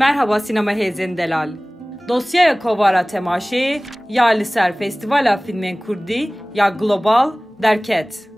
Merhaba Sinema Hêzên Delal. Dosyaya kovara temaşê ya li ser Festîvala Fîlmên Kurdî ya Global derket.